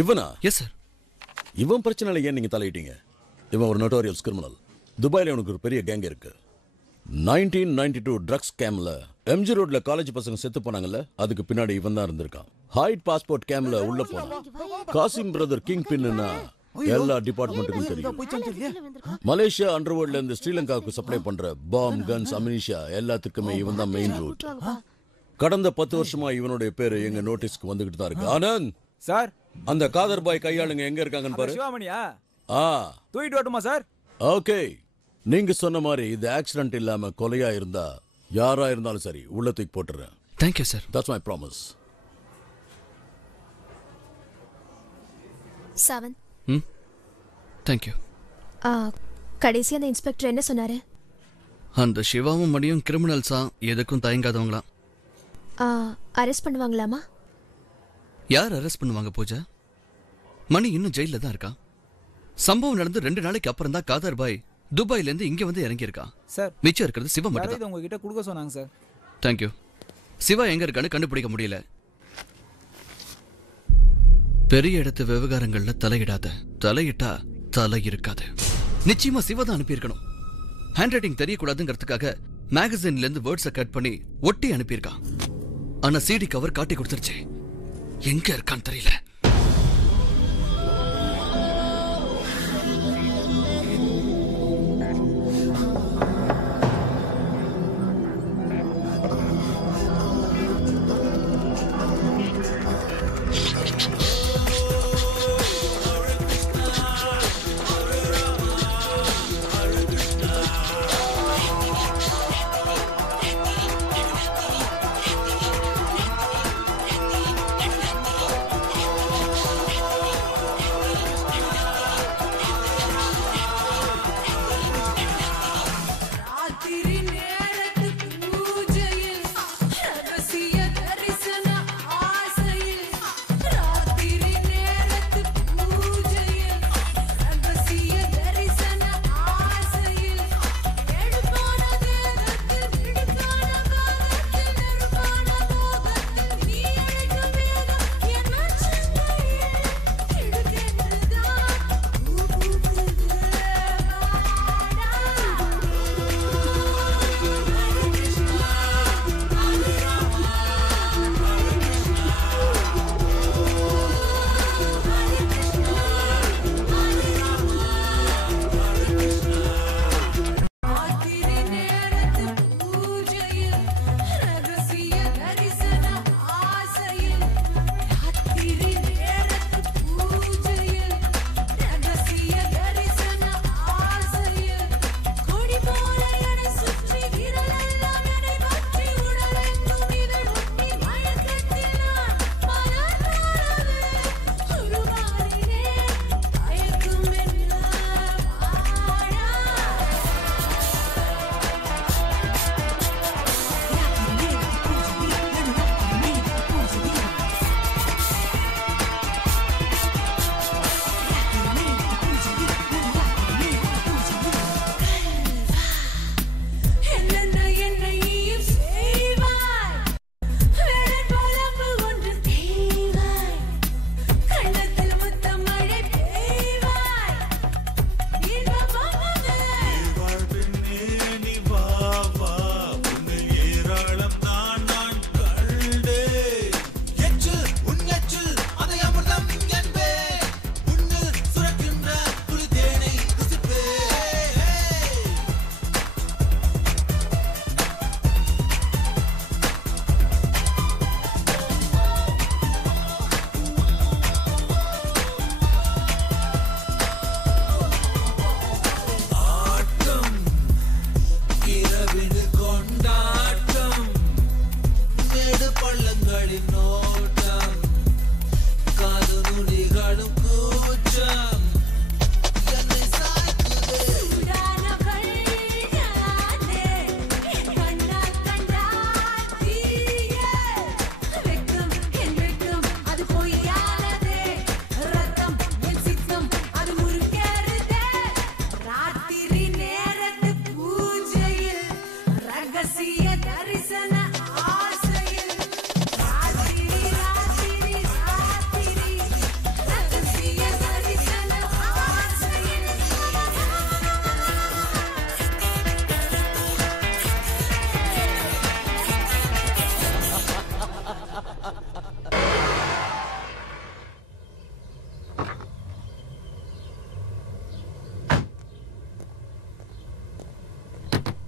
இவனா? Yes sir. இவன் பிரச்சனையில ஏன் நீங்க தலையிட்டீங்க? இவன் ஒரு நோட்டோரியஸ் கிரிமினல். துபாயில உனக்கு ஒரு பெரிய கேங் இருக்கு. 1992 ட்ரக்ஸ் ஸ்கேம்ல எம்ஜி ரோட்ல காலேஜ் பசங்க செத்து போனாங்கல்ல, அதுக்கு பின்னாடி இவன் தான் இருந்திருக்கான். ஹைட் பாஸ்போர்ட் ஸ்கேம்ல உள்ள போனான். காசிம் பிரதர் கிங் பின்னா எல்லா டிபார்ட்மெண்ட்டுக்கும் தெரியும். மலேசியா அண்டர்வேர்ல்ட்ல இருந்து ஸ்ரீலங்காவுக்கு சப்ளை பண்ற பாம், கன்ஸ், அமினிஷா எல்லாத்துக்குமே இவன் தான் மெயின் ரூட். கடந்த 10 வருஷமா இவனுடைய பேரு எங்க நோட்டீஸ்க்கு வந்துகிட்டு தான் இருக்கு. ஆனந்த் சார், அந்த காதர் பாய் கையாளுங்க எங்க இருக்காங்கன்னு பாரு. சிவாமணியா? தூக்கிட்டு வரட்டுமா சார்? ஓகே, நீங்க சொன்ன மாதிரி இது ஆக்சிடென்ட் இல்லாம கொலையா இருந்தா யாரா இருந்தாலும் சரி உள்ள தூக்கி போட்டுறேன். Thank you sir. That's my promise. 7. Thank you. கடைசி அந்த இன்ஸ்பெக்டர் என்ன சொன்னாரு? அந்த சிவாவும் மணியும் கிரிமினல்ஸா, எதுக்கும் தயங்காதவங்களா. அரெஸ்ட் பண்ணுவாங்களாமா? யார் அரெஸ்ட் பண்ணுவாங்க பூஜா? மணி இன்னும் ஜெயில தான் இருக்கா. சம்பவம் நடந்து 2 நாளைக்கு அப்புறம் தான் காதர் பாய் துபாயில இருந்து இங்க வந்து இறங்கி இருக்கான். சார், மிச்சம் இருக்கிறது சிவா மட்டும் தான். உங்ககிட்ட கொடுக்க சொன்னாங்க சார். தேங்க்யூ. சிவா எங்க இருக்கான்னு கண்டுபிடிக்க முடியல. பெரிய இடத்து விவகாரங்கள்ல தலையிடாத. தலையிட்டா தலை இருக்காது. நிச்சயமா சிவா தான் அனுப்பியிருக்கணும். ஹேண்ட் ரைட்டிங் தெரியக்கூடாதுங்கிறதுக்காக மேகசின்ல இருந்து வேர்ட்ஸை கட் பண்ணி ஒட்டி அனுப்பியிருக்கான். ஆனா சிடி கவர் காட்டி கொடுத்துருச்சு. எங்க இருக்கான்னு தெரியல.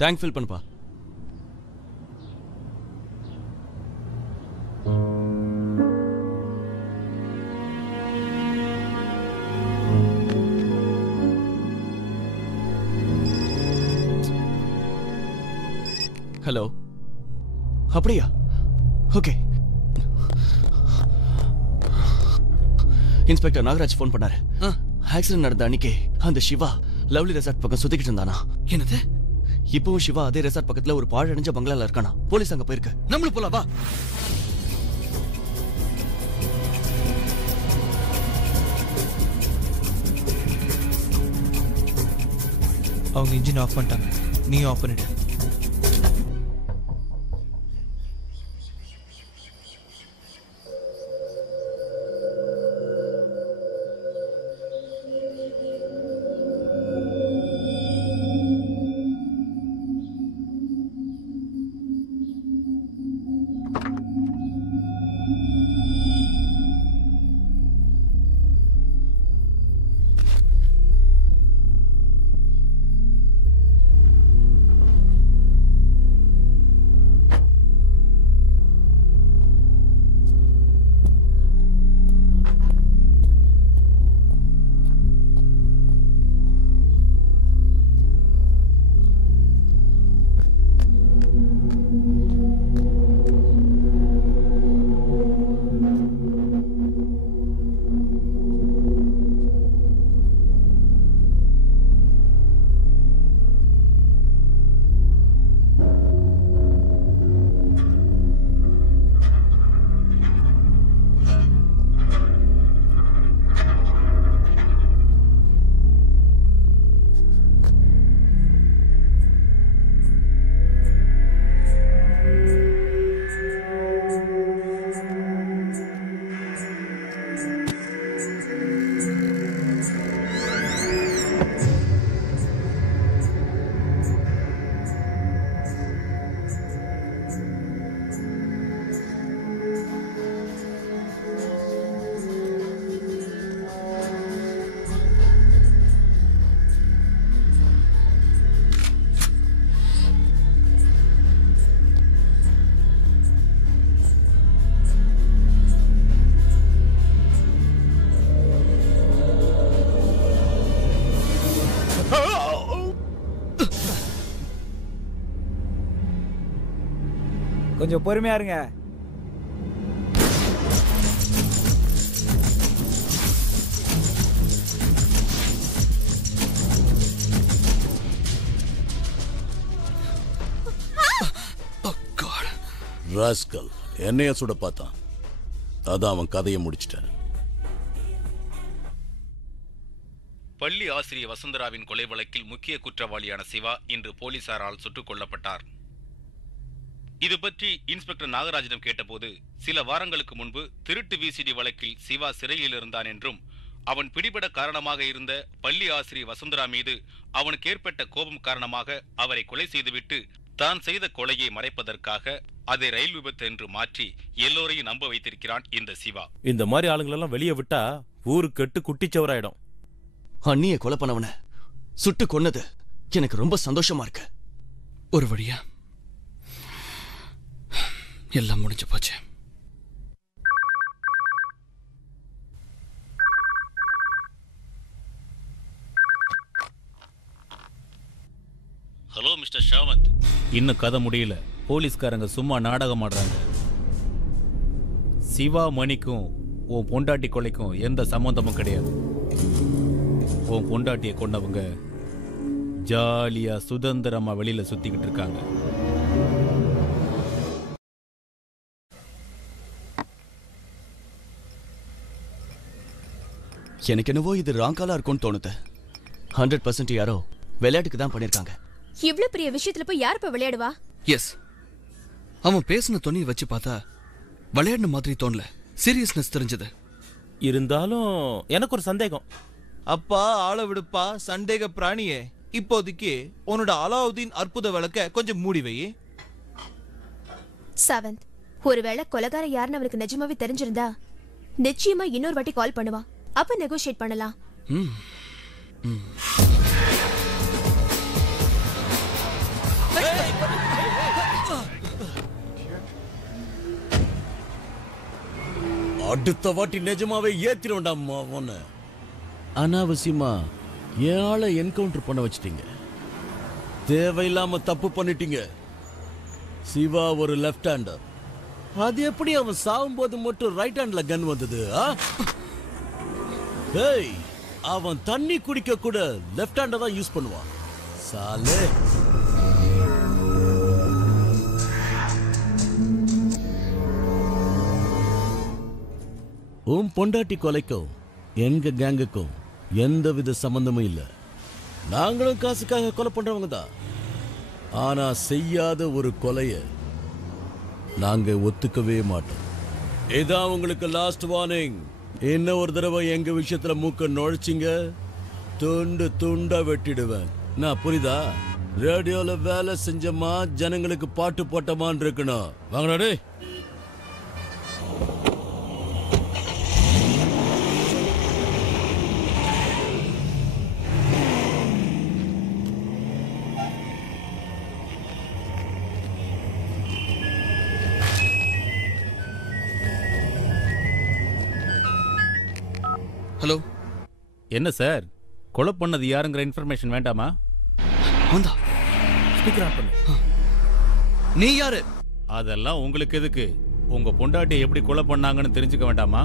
டேங்க் ஃபில் பண்ணுப்பா. ஹலோ, அப்படியா? ஓகே. இன்ஸ்பெக்டர் நாகராஜ் ஃபோன் பண்ணாரு. ஆக்சிடென்ட் நடந்த அன்னைக்கு அந்த சிவா லவ்லி ரெசார்ட் பக்கம் சுத்திக்கிட்டு இருந்தானா. என்னது? இப்பவும் சிவா அதே ரெசார்ட் பக்கத்துல ஒரு பாழடைஞ்ச பங்களால இருக்கானா. போலீஸ் அங்க போயிருக்கு. நம்மளும் போலாம் வா. அவங்க இன்ஜின் ஆஃப் பண்ணிட்டாங்க, நீயும் ஆஃப் பண்ணிடு. கொஞ்சம் பொறுமையா இருங்க. ராஸ்கல் என்னைய சுட பார்த்தான். அதான் அவன் கதையை முடிச்சிட்டான். பள்ளி ஆசிரியர் வசுந்தராவின் கொலை வழக்கில் முக்கிய குற்றவாளியான சிவா இன்று போலீசாரால் சுட்டுக் கொல்லப்பட்டார். இது பற்றி இன்ஸ்பெக்டர் நாகராஜிடம் கேட்டபோது சில வாரங்களுக்கு முன்பு திருட்டு விசிடி வழக்கில் சிவா சிறையில் இருந்தான் என்றும் அவன் பிடிபட காரணமாக இருந்த பள்ளி ஆசிரியர் வசுந்தரா மீது அவனுக்கு ஏற்பட்ட கோபம் காரணமாக அவரை கொலை செய்துவிட்டு தான் செய்த கொலையை மறைப்பதற்காக அதை ரயில் விபத்து என்று மாற்றி எல்லோரையும் நம்ப வைத்திருக்கிறான் இந்த சிவா. இந்த மாதிரி ஆளுங்களெல்லாம் வெளியே விட்டா ஊரு கெட்டு குட்டிச்சவராயிடும். அண்ணிய கொலை பண்ணவன சுட்டு கொன்னது எனக்கு ரொம்ப சந்தோஷமா இருக்கு. ஒரு வழியா எல்லாம் முடிஞ்சு போச்சு. Hello mister Shavant. இன்னும் கதை முடியல. போலீஸ்காரங்க சும்மா நாடகம் ஆடுறாங்க. சிவா மணிக்கும் உன் பொண்டாட்டி கொலைக்கும் எந்த சம்பந்தமும் கிடையாது. உன் பொண்டாட்டியை கொண்டவங்க ஜாலியா சுதந்திரமா வெளியில சுத்திக்கிட்டு இருக்காங்க. எனக்கு என்னவோ இது ராங்காலா இருக்கும்னு தோணுது. 100% யாரோ விளையாட்டுக்கு தான் பண்ணிருக்காங்க. இவ்ளோ பெரிய விஷயத்துல போய் யார் இப்ப விளையாடுவா? எஸ், அவன் பேசின துணியை வச்சு பார்த்தா விளையாடின மாதிரி தோணல. சீரியஸ்னஸ் தெரிஞ்சது. இருந்தாலும் எனக்கு ஒரு சந்தேகம். அப்பா ஆள விடுப்பா சந்தேக பிராணியே. இப்போதைக்கு உன்னோட அலாவுதீன் அற்புத விளக்க கொஞ்சம் மூடி வை. சவந்த், ஒருவேளை கொலைகார யாருன்னு அவனுக்கு நிஜமாவே தெரிஞ்சிருந்தா நிச்சயமா இன்னொரு வாட்டி கால் பண்ணுவான். அப்ப நெகோஷியேட் பண்ணலாம். அடுத்த வாட்டி நிஜமாவே ஏத்திடும்டா அவன. அனாவசியமா என் ஆளை என்கவுண்டர் பண்ண வச்சிட்டீங்க. தேவையில்லாம தப்பு பண்ணிட்டீங்க. சிவா ஒரு லெஃப்ட் ஹேண்டர். அது எப்படி அவன் சாகும்போது மட்டும் ரைட் ஹேண்ட்ல கன் வந்தது? ஏய், அவன் தண்ணி குடிக்க கூட லெஃப்ட் ஹேண்ட தான் யூஸ் பண்ணுவான். சாலே உன் பொண்டாட்டி கொலைக்கும் எங்க கேங்குக்கும் எந்தவித சம்பந்தமும் இல்ல. நாங்களும் காசுக்காக கொலை பண்றவங்க தான். ஆனா செய்யாத ஒரு கொலைய நாங்க ஒத்துக்கவே மாட்டோம். இதான் உங்களுக்கு லாஸ்ட் வார்னிங். இன்னும் ஒரு தடவை எங்க விஷயத்துல மூக்க நுழைச்சிங்க, துண்டு துண்டா வெட்டிடுவேன். நான் புரியுதா? ரேடியோல வேலை செஞ்சமா, ஜனங்களுக்கு பாட்டு போட்டமான்னு இருக்கணும். வாங்கடா டேய். ஹலோ, என்ன சார், கொலை பண்ணது யாருங்கிற இன்ஃபர்மேஷன் வேண்டாமா? வந்தா ஸ்பீக்கர் ஆன் பண்ணு. நீ யாரு? அதெல்லாம் உங்களுக்கு எதுக்கு? உங்க பொண்டாட்டியை எப்படி கொலை பண்ணாங்கன்னு தெரிஞ்சுக்க வேண்டாமா?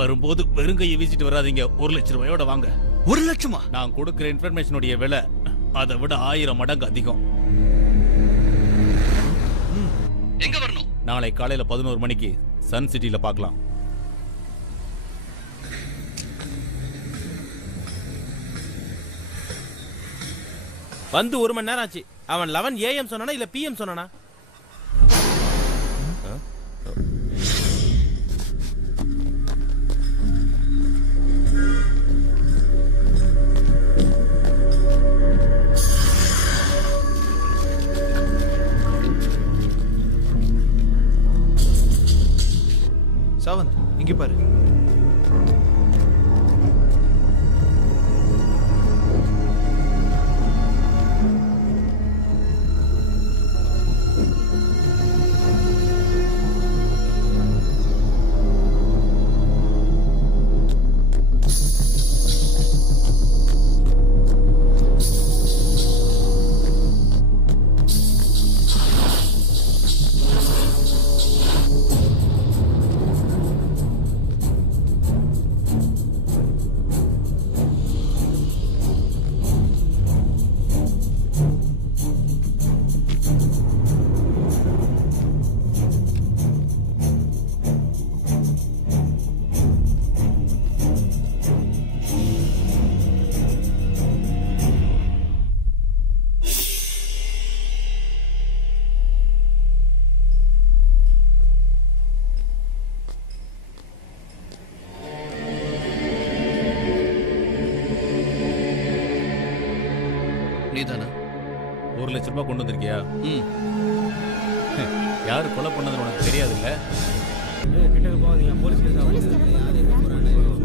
வரும்போது வெறுங்கையை வீசிட்டு வராதீங்க. 1 லட்சம் ரூபாயோட வாங்க. 1 லட்சமா? நான் கொடுக்குற இன்ஃபர்மேஷனுடைய விலை அதை விட 1000 மடங்கு அதிகம். எங்க வரணும்? நாளை காலையில 11 மணிக்கு சன் சிட்டில பார்க்கலாம். வந்து 1 மணி நேரம் ஆச்சு. அவன் 11 AM சொன்னானா இல்ல PM சொன்னானா? சாவந்த், இங்க பாரு. நீதானா? 1 லட்சம் ரூபாய் கொண்டு வந்திருக்கியா? ம். யாரு கொலை பண்ணதுன்னு உனக்கு தெரியாதுல்ல? கிட்ட போகாதீங்க, போலீஸ் கேஸ் ஆகும்.